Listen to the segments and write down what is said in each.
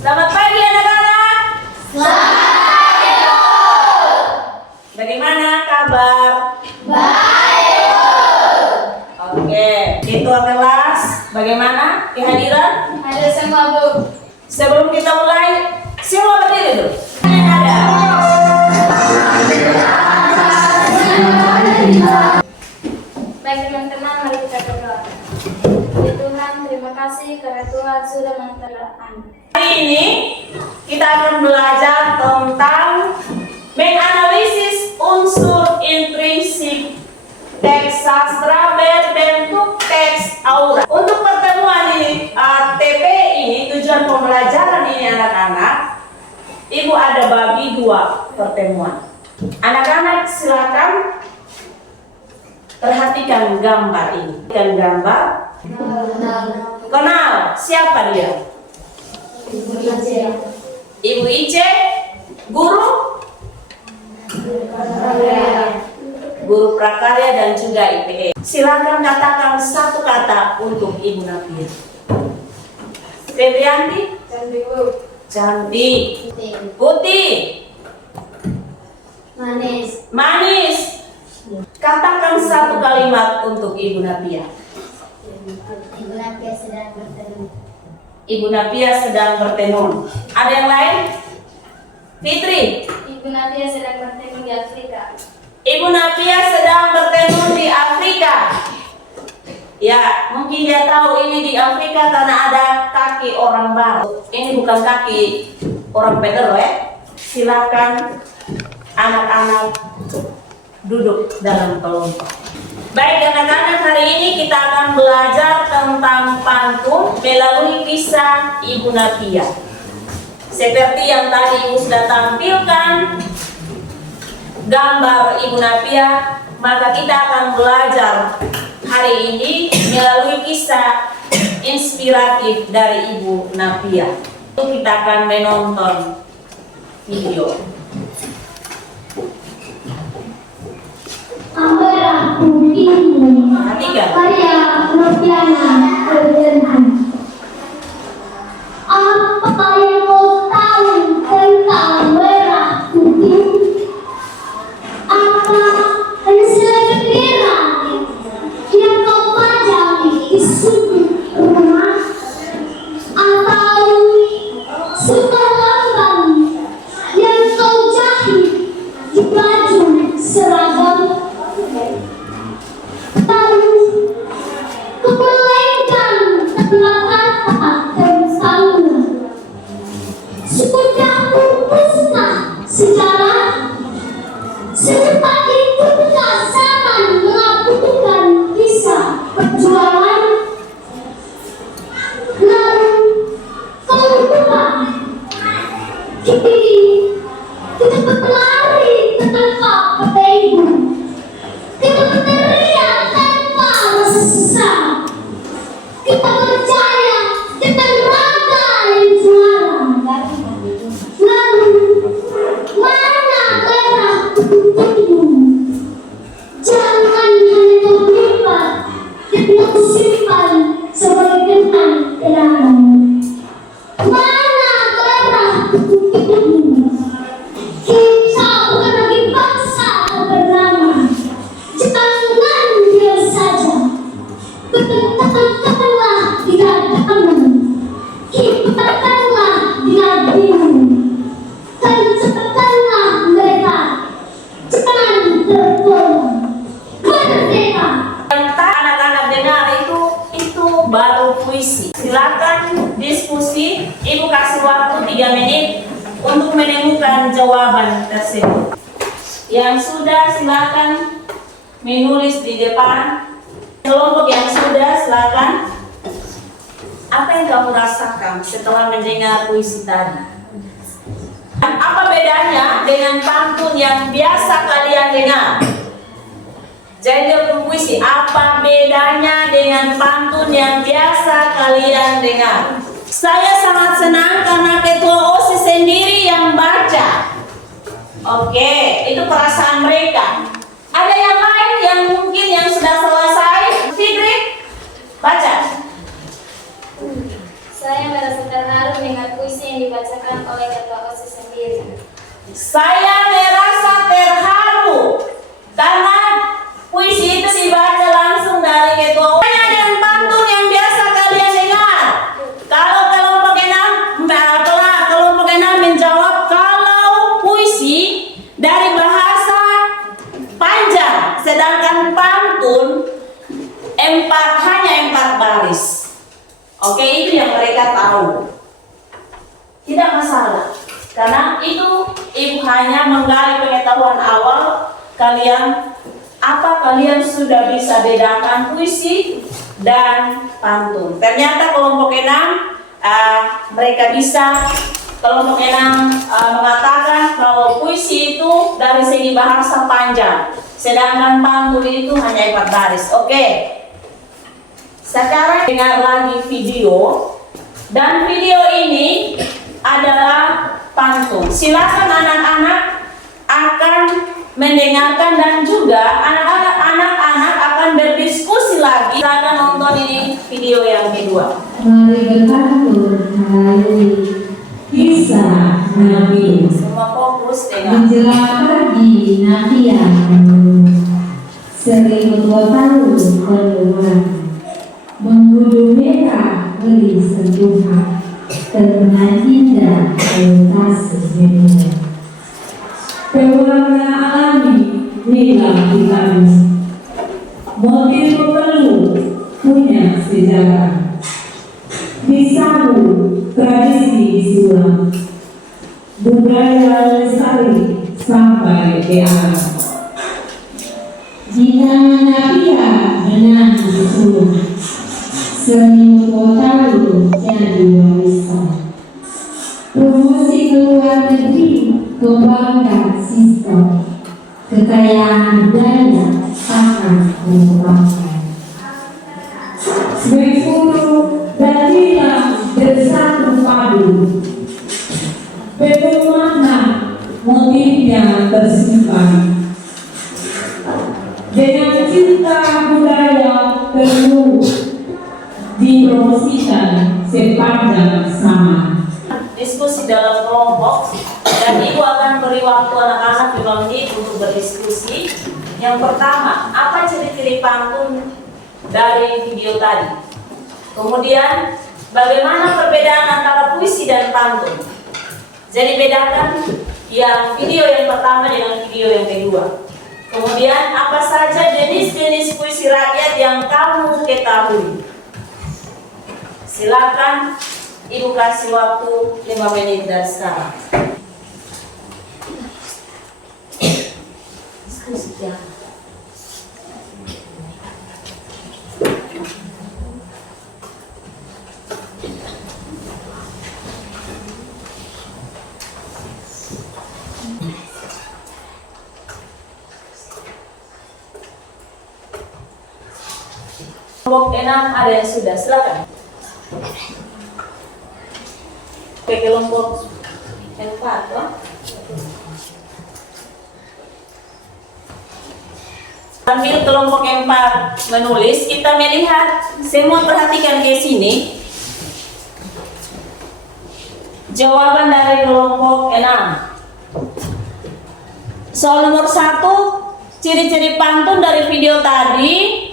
Selamat pagi anak-anak. Selamat pagi, Bu. Bagaimana kabar? Baik, Bu. Oke, ketua kelas, bagaimana kehadiran? Ada semua, Bu. Sebelum kita mulai, semua berdiri dulu. Yang ada. Baik teman-teman, mari kita berdoa. Ya Tuhan, terima kasih karena Tuhan sudah mengantarkan. Hari ini kita akan belajar tentang menganalisis unsur intrinsik teks sastra berbentuk teks aura. Untuk pertemuan ini, TP ini, tujuan pembelajaran ini anak-anak, Ibu ada bagi dua pertemuan. Anak-anak silakan perhatikan gambar ini. Dan gambar, kenal siapa dia? Ibu Ice, guru prakarya dan juga IPE. Silakan katakan satu kata untuk Ibu Nafia. Febrianti, Cantik, Bu. cantik. Putih, Manis. manis. Katakan satu kalimat untuk Ibu Nafia. Ibu Nafia sedang bertemu. Ibu Nafia sedang bertenun. Ada yang lain? Fitri, Ibu Nafia sedang bertemu di Afrika. Ibu Nafia sedang bertenun di Afrika. Ya, mungkin dia tahu ini di Afrika karena ada kaki orang baru. Ini bukan kaki orang Pedro ya. Silakan anak-anak duduk dalam kelompok. Baik anak-anak, hari ini kita akan belajar tentang pantun melalui kisah Ibu Nafia. Seperti yang tadi Ibu sudah tampilkan gambar Ibu Nafia, maka kita akan belajar hari ini melalui kisah inspiratif dari Ibu Nafia. Kita akan menonton video. Amarah putih Perhatikan. karya Noviana Erdenhan. Apa yang kau tahu tentang merah putih? Apa hasil bendera yang kau pajang di sudut rumah? Atau sebuah lambang yang kau jahit di baju seragam? Lalu kebelenggan kata tentangnya. Sudah musnah sejarah. Secepat itu zaman mengaburkan kisah perjuangan. Lalu kau lupa. Kini kita berlari ke tempat petinju. Kita berteriak tanpa rasa sesal. Kita percaya kita raga yang juara. Lalu mana merah putihmu? Jangan hanya kau simpan, kau simpan sebagai kenang kenangan. Mana merah putihmu? Kita bukan lagi bangsa yang bernama. Jangan dia saja. Katakanlah tidak aman. Katakanlah tidak bingung. Dan cepatkanlah mereka. Jangan tertolong. Merdeka. Anak-anak dengar itu baru puisi. Silakan diskusi. Ibu kasih waktu 3 menit untuk menemukan jawaban tersebut. Yang sudah silakan menulis di depan. Kelompok yang sudah silakan. Apa yang kamu rasakan setelah mendengar puisi tadi? Apa bedanya dengan pantun yang biasa kalian dengar? Jadi puisi, apa bedanya dengan pantun yang biasa kalian dengar? Saya sangat senang karena ketua OSIS sendiri yang baca. Oke, itu perasaan mereka. Ada yang lain yang mungkin yang sudah selesai? Fitri, baca. Saya merasa terharu dengan puisi yang dibacakan oleh ketua OSIS sendiri. Saya merasa terharu karena puisi itu dibaca langsung dari ketua. Hanya dengan pantun yang biasa kalian dengar. Kalau kelompok 6 menjawab kalau puisi dari bahasa panjang, sedangkan pantun hanya 4 baris. Oke, itu yang mereka tahu. Tidak masalah, karena itu ibu hanya menggali pengetahuan awal kalian. Apa kalian sudah bisa bedakan puisi dan pantun? Ternyata kelompok 6 mereka bisa. Kelompok 6 mengatakan kalau puisi itu dari segi bahasa panjang, sedangkan pantun itu hanya 4 baris. Oke. Sekarang dengar lagi video, dan video ini adalah pantun. Silakan anak-anak akan mendengarkan dan juga anak-anak akan berdiskusi lagi. Silakan nonton ini video yang kedua. Mari berpantun hari kisah Nabi Semua fokus dengan menjelang pagi Nabi yang 1002 tahun keluar menghulu merah beri sentuhan terkenal indah lintas dunia. Pewarna alami hilang di kami. Mobil penuh punya sejarah. Disambut tradisi sulam. Budaya lestari sampai ke alam. Di tangan Nabiya benang disuruh. Seni tahu jadi warisan. Promosi keluar negeri kembangkan sistem. Kekayaan budaya akan mengembangkan. Bengkulu dan hilang bersatu padu. Penuh makna motifnya tersimpan. Dengan cinta budaya penuh dipromosikan sepanjang zaman. Diskusi dalam kelompok, dan ibu akan beri waktu anak-anak 5 menit untuk berdiskusi. Yang pertama, apa ciri-ciri pantun dari video tadi? Kemudian, bagaimana perbedaan antara puisi dan pantun? Jadi bedakan yang video yang pertama dengan video yang kedua. Kemudian, apa saja jenis-jenis puisi rakyat yang kamu ketahui? Silakan ibu kasih waktu 5 menit dari sekarang. Kelompok 6 ada yang sudah, silakan. Oke, kelompok 4 lah. Sambil kelompok 4 menulis, kita melihat semua perhatikan ke sini. Jawaban dari kelompok 6. Soal nomor 1, ciri-ciri pantun dari video tadi.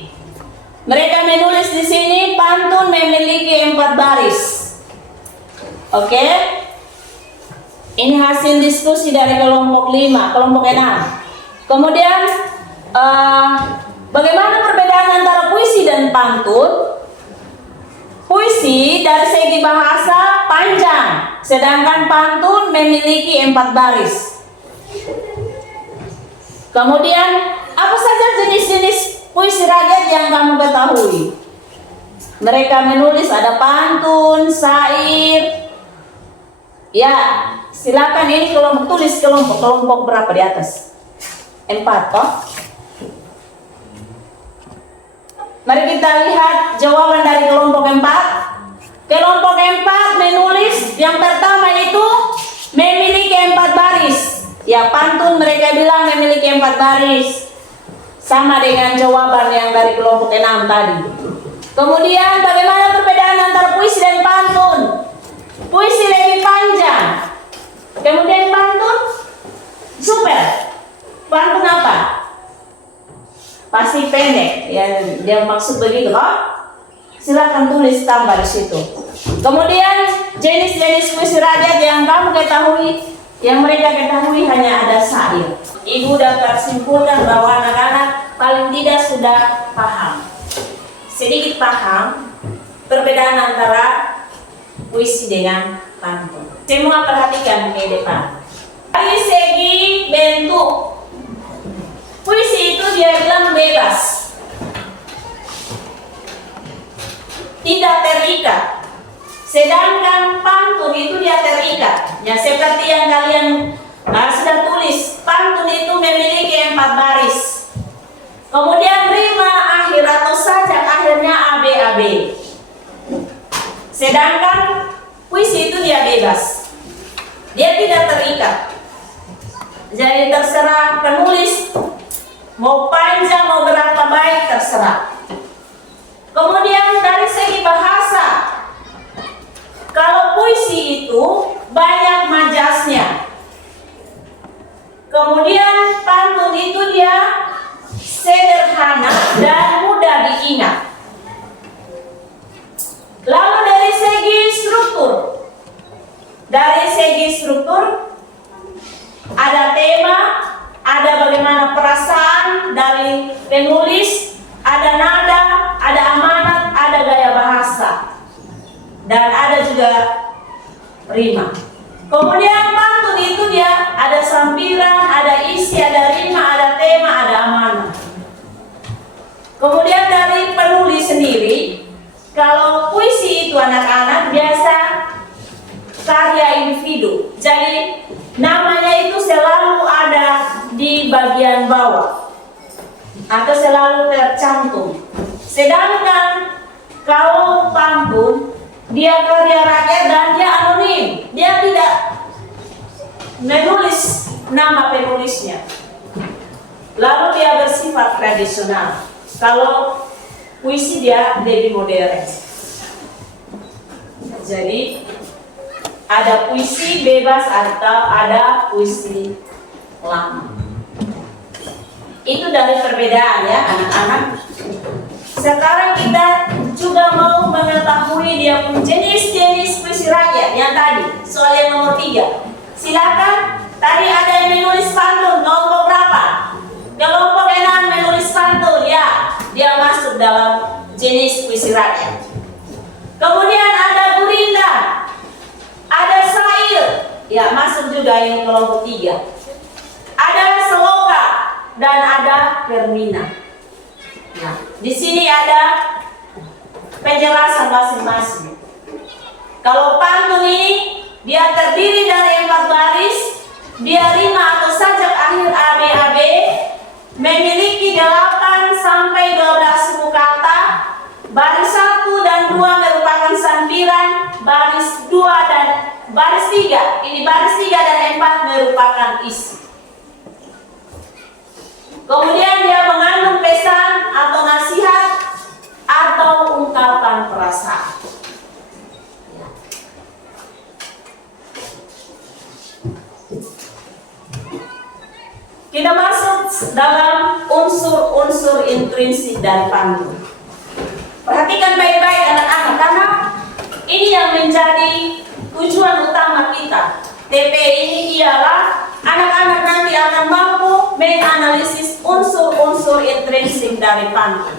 Mereka menulis di sini pantun memiliki 4 baris. Oke? Ini hasil diskusi dari kelompok 5, kelompok 6. Kemudian bagaimana perbedaan antara puisi dan pantun? Puisi dari segi bahasa panjang, sedangkan pantun memiliki 4 baris. Kemudian apa saja jenis-jenis puisi rakyat yang kamu ketahui? Mereka menulis ada pantun, syair. Ya, silakan ini kelompok, tulis kelompok berapa di atas? 4 toh? Mari kita lihat jawaban dari kelompok 4. Kelompok 4 menulis yang pertama itu memiliki 4 baris. Ya, pantun mereka bilang memiliki 4 baris. Sama dengan jawaban yang dari kelompok 6 tadi. Kemudian bagaimana perbedaan antara puisi dan pantun? Puisi lebih panjang. dia maksud begitu kok. Silakan tulis tambah di situ. Kemudian jenis-jenis puisi rakyat yang kamu ketahui, yang mereka ketahui hanya ada syair. Ibu dapat simpulkan bahwa anak-anak paling tidak sudah paham, sedikit paham perbedaan antara puisi dengan pantun. Semua perhatikan ke depan. Dari segi bentuk, puisi itu dia bilang bebas, tidak terikat. Sedangkan pantun itu dia terikat. Ya seperti yang kalian sudah tulis, pantun itu memiliki 4 baris. Kemudian rima akhir atau sajak akhirnya AB. Sedangkan puisi itu dia bebas, dia tidak terikat. Jadi terserah penulis mau panjang mau berapa baik terserah. Kemudian dari segi bahasa, kalau puisi itu banyak majasnya. Kemudian pantun itu dia sederhana dan mudah diingat. Lalu dari segi struktur, ada tema, ada bagaimana perasaan dari penulis, ada nada, ada amanat, ada gaya bahasa, dan ada juga rima. Kemudian pantun itu dia ada sambiran, ada isi, ada rima, ada tema, ada amanat. Kemudian dari penulis sendiri, kalau puisi itu anak-anak biasa karya individu, jadi namanya itu selalu ada di bagian bawah atau selalu tercantum. Sedangkan kalau pantun dia karya rakyat dan dia anonim, dia tidak menulis nama penulisnya. Lalu dia bersifat tradisional. Kalau puisi dia lebih modern. Jadi ada puisi bebas atau ada puisi lama. Itu dari perbedaan ya anak-anak. Sekarang kita juga mau mengetahui dia pun jenis-jenis puisi rakyat yang tadi, soal yang nomor 3. Silakan, tadi ada yang menulis pantun, kelompok berapa? Kelompok 6 menulis pantun, ya, dia masuk dalam jenis puisi rakyat. Kemudian ada gurindam, ada syair, ya masuk juga yang kelompok 3. Ada seloka dan ada permina. Nah, di sini ada penjelasan masing-masing. Kalau pantun ini dia terdiri dari 4 baris, dia rima atau sajak akhir AB, memiliki 8 sampai 12 suku kata. Baris 1 dan 2 merupakan sambiran, baris 2 dan baris 3. Ini baris 3 dan 4 merupakan isi. Kemudian dia mengandung pesan atau nasihat atau ungkapan perasaan. Ya. Kita masuk dalam unsur-unsur intrinsik dari pantun. Perhatikan baik-baik anak-anak, karena ini yang menjadi tujuan utama kita. TP ini ialah anak-anak nanti akan mampu menganalisis unsur-unsur intrinsik dari pantun.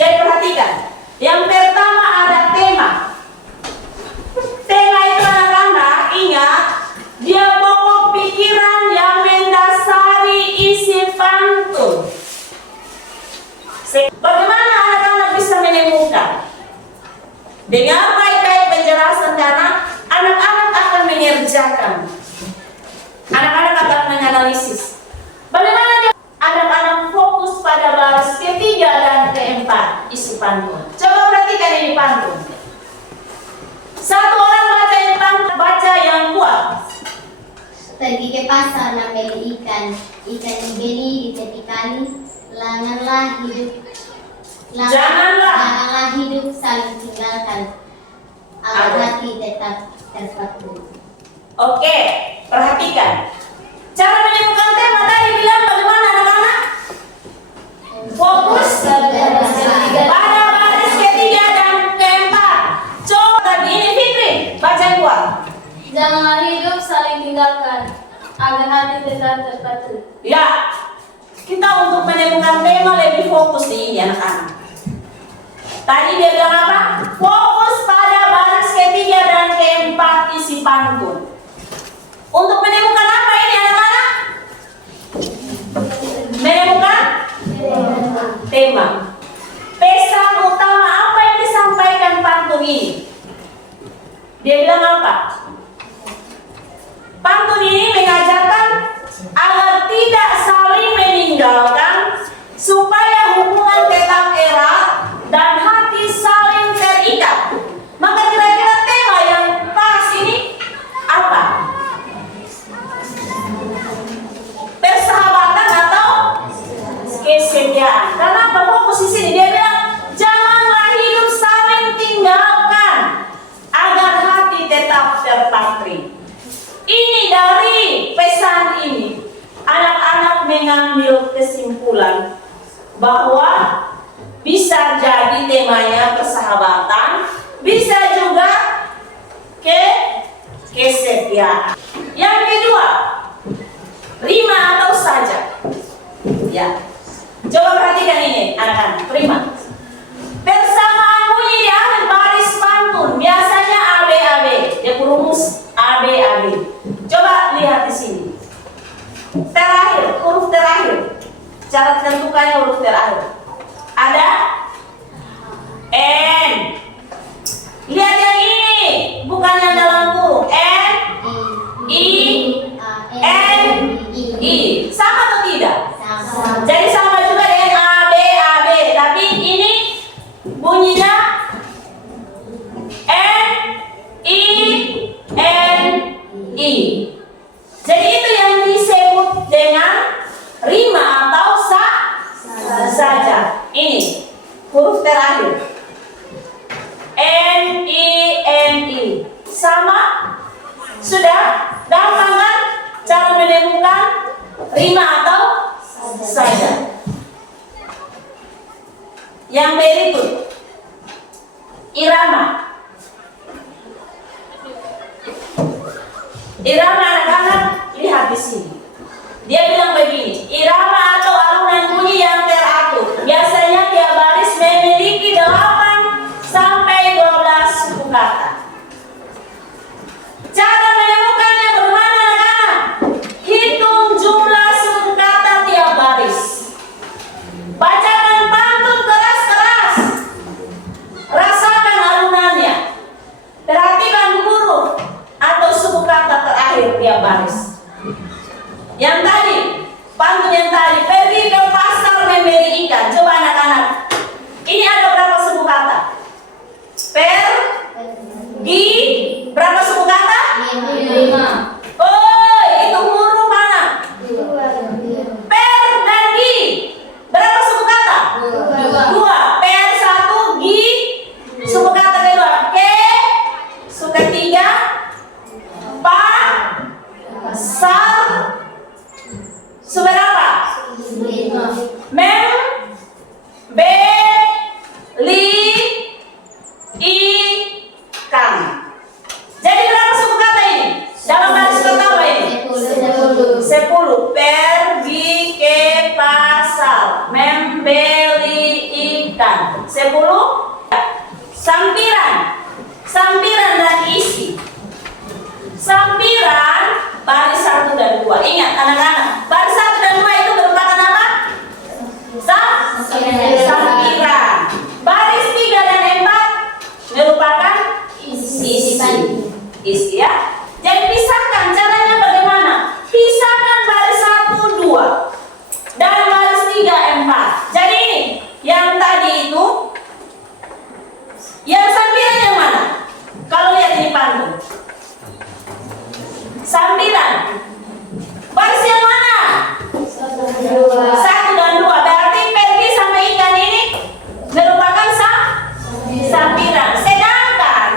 Jadi perhatikan, yang pertama ada tema. Tema itu anak-anak ingat, dia pokok pikiran yang mendasari isi pantun. Bagaimana anak-anak bisa menemukan? Dengar baik-baik penjelasan karena anak-anak akan mengerjakan. Anak-anak akan menganalisis. Bagaimana anak-anak fokus pada baris ketiga dan keempat isi pantun. Coba perhatikan ini pantun. Satu orang baca yang pantun, baca yang kuat. Pergi ke pasar membeli ikan dibeli di tepi kali. Janganlah hidup saling tinggalkan. Agar hati tetap terpaku. Oke, perhatikan. Cara menemukan tema tadi bilang bagaimana anak-anak? Fokus. Janganlah hidup saling tinggalkan, agar hati tetap terpatri. Ya, kita untuk menemukan tema lebih fokus di ini anak-anak. Tadi dia bilang apa? Fokus pada baris ketiga dan keempat isi pantun. Untuk menemukan apa ini anak-anak? Menemukan tema. Pesan utama apa yang disampaikan pantun ini? Dia bilang apa? Pantun ini mengajarkan agar tidak saling meninggalkan, supaya hubungan tetap erat dan hati saling terikat. Maka kira-kira tema yang pas ini apa? Persahabatan atau kesetiaan. Karena apa? Fokus di sini. Dia bilang janganlah hidup saling tinggalkan, agar hati tetap terpatri. Ini dari pesan ini, anak-anak mengambil kesimpulan bahwa bisa jadi temanya persahabatan, bisa juga kesetiaan. Yang kedua, rima atau saja. Ya, coba perhatikan ini anak-anak, rima. Persamaan bunyi di akhir baris pantun biasanya AB, dia berumus AB. Coba lihat di sini. Terakhir, huruf terakhir. Cara tentukannya huruf terakhir. Ada N. Lihat yang ini, bukan yang dalam kurung. N, I, N, I. Sama atau tidak? Jadi sama juga dengan AB, tapi ini bunyinya N, I, N, I. Jadi itu yang disebut dengan rima atau saja. Ini huruf terakhir. N, I, N, I. Sama? Sudah? Gampang kan cara menemukan rima atau saja. Yang berikut, irama. Irama anak-anak, lihat di sini. Dia bilang begini, irama atau alunan bunyi yang teratur. Biasanya tiap baris memiliki 8 sampai 12 suku kata. Cara menemukannya bagaimana anak-anak? Hitung jumlah suku kata tiap baris. Bacakan pantun keras-keras. Rasakan alunannya. Perhatikan huruf atau suku kata terakhir tiap baris. Yang tadi, pantun yang tadi, pergi ke pasar membeli ikan. Coba anak-anak, ini ada berapa suku kata? Pergi, berapa suku kata? 5. Oh, itu huruf mana? Per dan gi, berapa suku kata? 2. Per 1, gi, suku kata kedua. Ke, suku ketiga. Pa, sar, seberapa? 5. Mem, be, li, ikan. Jadi berapa suku kata ini? Dalam baris pertama ini? 10. Pergi ke pasar, membeli ikan. 10. Sampiran dan isi. Sampiran baris 1 dan 2. Ingat anak-anak, baris 1 dan 2 itu merupakan apa? Sampiran. Baris 3 dan 4 merupakan isi ya. Jadi pisahkan, caranya bagaimana? Pisahkan baris 1, 2 dan baris 3, 4. Jadi ini yang tadi itu, yang sampiran yang mana? Kalau lihat ini pantun, sampiran baris yang mana? 1 dan 2. Berarti pergi sama ikan ini merupakan sampiran. Sedangkan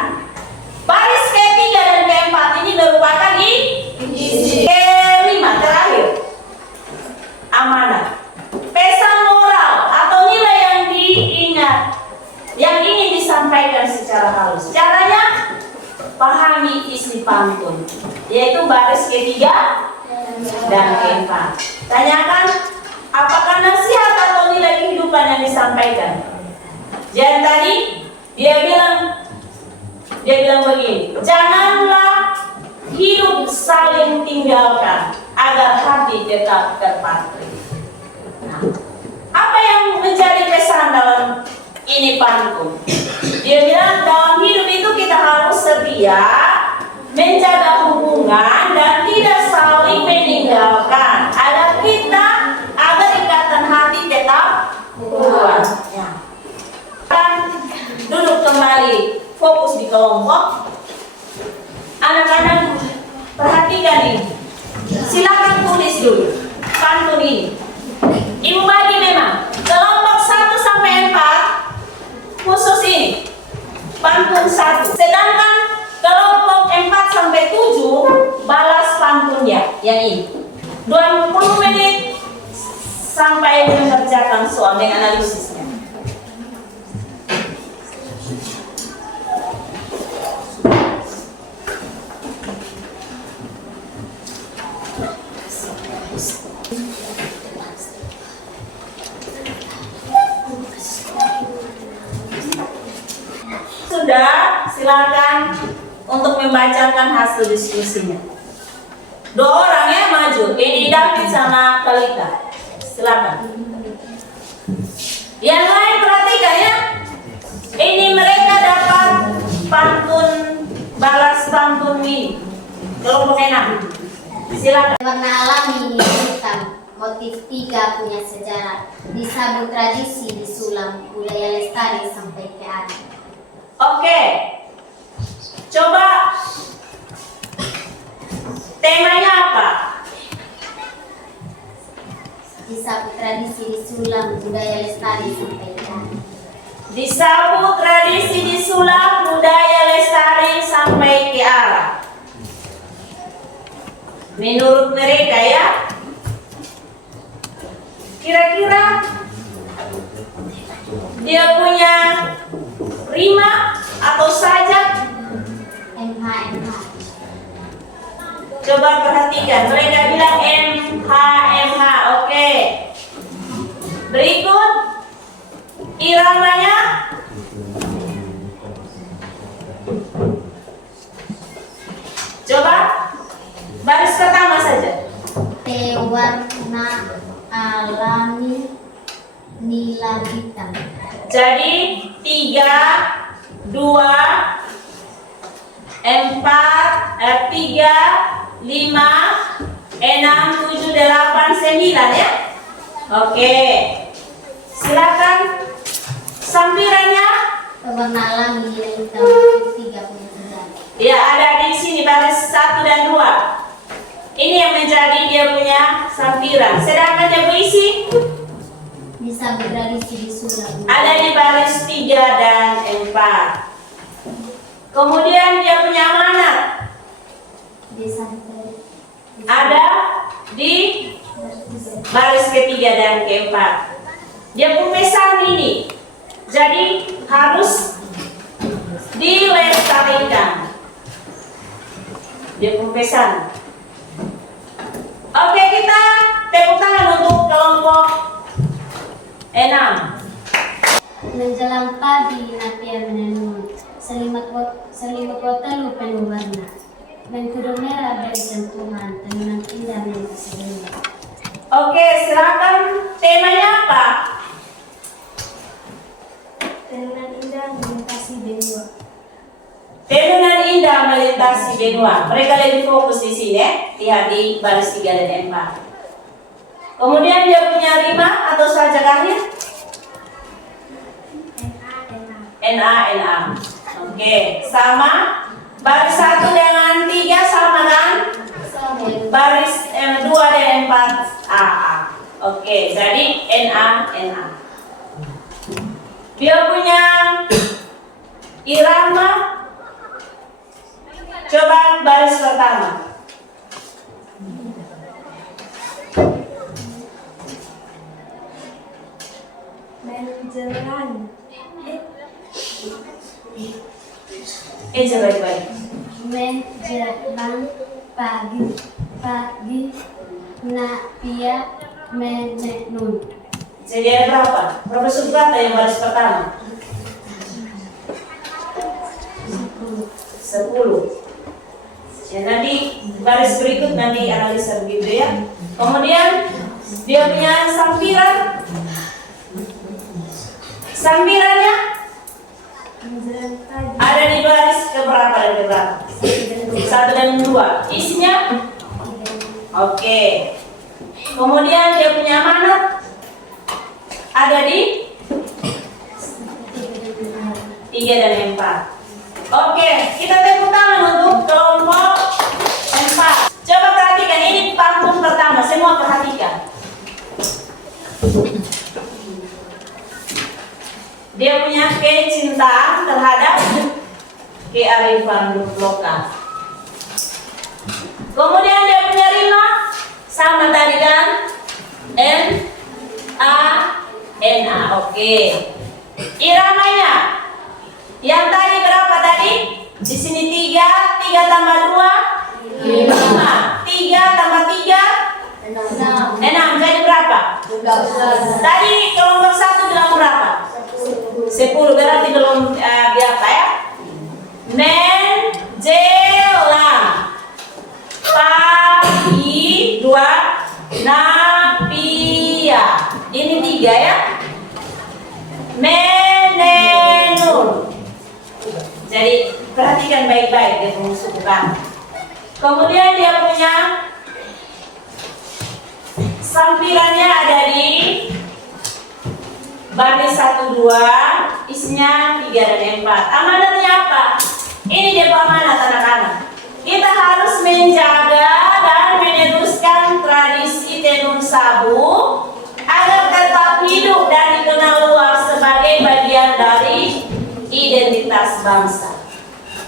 baris ketiga dan keempat ini merupakan isi. Kelima terakhir, amanah. Pesan moral atau nilai yang diingat, yang ingin disampaikan secara halus. Caranya, pahami isi pantun. yaitu baris ketiga dan keempat. Tanyakan, apakah nasihat atau nilai kehidupan yang disampaikan? Jadi tadi dia bilang begini, janganlah hidup saling tinggalkan agar hati tetap terpatri. Nah, apa yang menjadi pesan dalam ini pantun? Dia bilang dalam hidup itu kita harus setia, menjaga hubungan dan tidak saling meninggalkan agar ikatan hati tetap kuat. Ya. Kan duduk kembali, fokus di kelompok. Anak-anak perhatikan ini. Silakan tulis dulu pantun ini. Ibu bagi memang kelompok 1 sampai 4 khusus ini pantun 1. Sedangkan kelompok 4 sampai 7 balas pantunnya yang ini. 20 menit sampai mengerjakan soal dengan analisisnya. Sudah, silakan untuk membacakan hasil diskusinya. 2 orang ya maju, ini David sama Kalita. Silakan. Yang lain perhatikan ya. Ini mereka dapat pantun, balas pantun ini. Kelompok 6. Silakan. Warna alami ini hitam, motif 3 punya sejarah, disambut tradisi, disulam, budaya lestari sampai ke akhir. Oke. Coba temanya apa? Disambut tradisi, disulam, budaya lestari sampai ke akhir. Disambut tradisi, disulam, budaya lestari sampai ke arah. Menurut mereka ya, kira-kira dia punya rima atau sajak? MH. Coba perhatikan, mereka bilang MH. Oke. Berikut iramanya. Coba baris pertama saja. Warna alami nila hitam. Jadi 3, 2, 4, 3, 5, 6, 7, 8, 9 ya. Oke. Silakan sampirannya. Warna alami nila hitam, motif 3 punya sejarah. Ya, ada di sini baris 1 dan 2. Ini yang menjadi dia punya sampiran. Sedangkan yang berisi Disambut tradisi, disulam. ada di baris 3 dan 4. Kemudian dia punya amanat ada di baris ketiga dan keempat. Dia pun pesan ini, jadi harus dilestarikan. Dia pun pesan. Oke, kita tepuk tangan untuk kelompok 6. Menjelang pagi napia menenun, selimut wotelu penuh warna. Mengkudu merah dari sentuhan, tenunan indah melintasi dunia. Oke, silakan temanya apa? Tenunan indah melintasi benua. Tenunan indah melintasi benua. Mereka lebih fokus di sini ya. Lihat di baris 3 dan 4. Kemudian dia punya rima atau sajak akhir? NA. Oke, sama. Baris 1 dengan 3 sama kan? Baris 2 dan 4 AA. Oke, jadi NA. Dia punya irama. Coba baris pertama. Menjelang. Coba baik-baik. Menjelang pagi, pia, nun. Jadi ada berapa? Berapa suku kata yang baris pertama? 10. Ya, nanti baris berikut nanti analisa begitu ya. Kemudian dia punya sampiran. Sampirannya ada di baris keberapa dan keberapa? 1 dan 2. Isinya? Oke. Kemudian dia punya amanat ada di 3 dan 4. Oke, kita tepuk tangan untuk kelompok 4. Coba perhatikan, ini pantun pertama, semua perhatikan. Dia punya kecintaan terhadap kearifan lokal. Kemudian dia punya rima sama tadi kan? N-A. Oke. Iramanya yang tadi berapa tadi? Di sini 3 tambah 2 5. 3 tambah 3 6. Jadi berapa? Tadi kelompok 1 bilang berapa? 10. Berarti belum biasa ya. Menjelang pagi 2 napia. Ini 3 ya. Menenun. Jadi perhatikan baik-baik dia mengusulkan. Kemudian dia punya sampirannya ada di baris 1, 2, isinya 3 dan 4. Amanatnya apa? Ini dia amanat anak-anak. Kita harus menjaga dan meneruskan tradisi tenun sabu agar tetap hidup dan dikenal luas sebagai bagian dari identitas bangsa.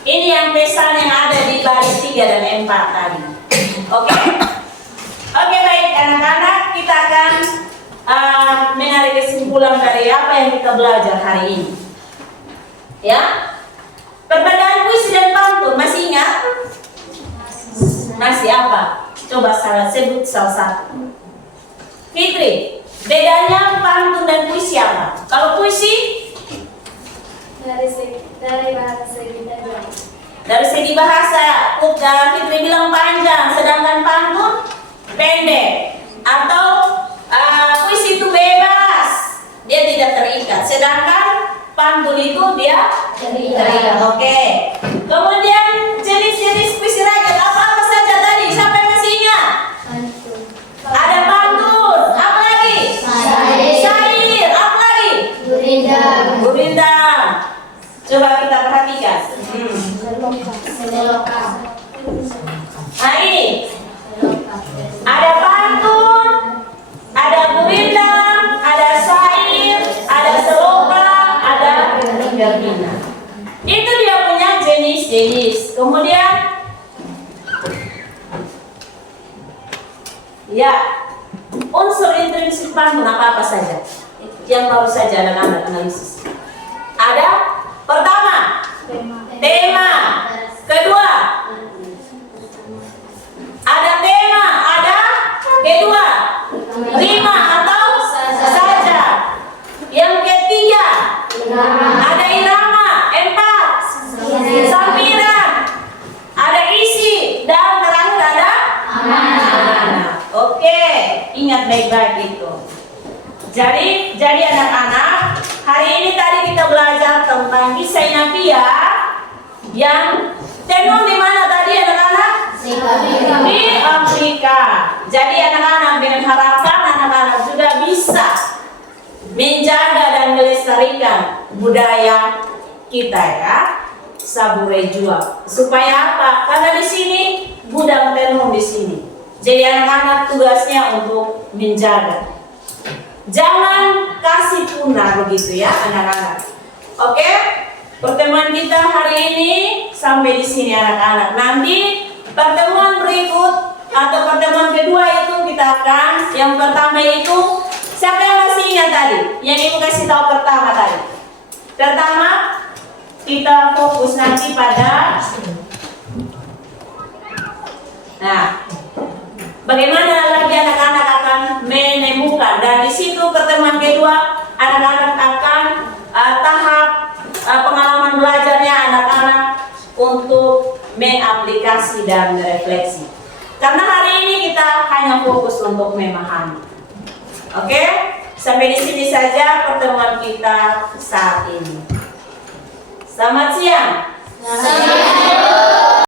Ini yang pesan yang ada di baris 3 dan 4 tadi. Oke? Oke, baik anak-anak, kita akan menarik kesimpulan dari apa yang kita belajar hari ini. Ya? Perbedaan puisi dan pantun masih ingat? Masih apa? Coba sebut salah satu. Fitri, bedanya pantun dan puisi apa? Kalau puisi dari bahasa segi tajam. dari segi bahasa, Fitri bilang panjang, sedangkan pantun pendek. Atau puisi itu bebas, dia tidak terikat. Sedangkan pantun itu dia terikat. Oke. Kemudian jenis-jenis puisi rakyat apa saja tadi? Siapa yang masih ingat? Ada pantun, apa lagi? Syair, apa lagi? Gurindam. Coba kita perhatikan. Nah ini ada pantun, ada gurindam, ada syair, ada selopang, ada germina. Itu dia punya jenis-jenis. Kemudian ya, unsur intrinsik pantun apa saja yang baru saja anak-anak analisis. Ada pertama tema, kedua ada tema, ada kedua rima atau saja, yang ketiga ada irama, 4 sampiran, ada isi, dan terakhir ada amanat. Oke, ingat baik-baik itu. Jadi anak-anak, hari ini tadi kita belajar tentang kisah Napia yang tenun di mana tadi anak-anak? Di Afrika. Jadi anak-anak, dengan harapan anak-anak juga bisa menjaga dan melestarikan budaya kita ya, Sabure Jua. Supaya apa? Karena di sini gudang tenun di sini. Jadi anak-anak tugasnya untuk menjaga. Jangan kasih punah begitu ya anak-anak. Oke? Pertemuan kita hari ini sampai di sini anak-anak. Nanti pertemuan berikut atau pertemuan kedua itu kita akan, yang pertama itu siapa yang masih ingat tadi? Yang ibu kasih tahu pertama tadi. Pertama kita fokus nanti pada Nah, bagaimana lagi anak-anak akan menemukan, dan di situ pertemuan kedua anak-anak akan tahap pengalaman belajarnya anak-anak untuk mengaplikasi dan merefleksi. Karena hari ini kita hanya fokus untuk memahami. Oke, sampai di sini saja pertemuan kita saat ini. Selamat siang. Selamat siang.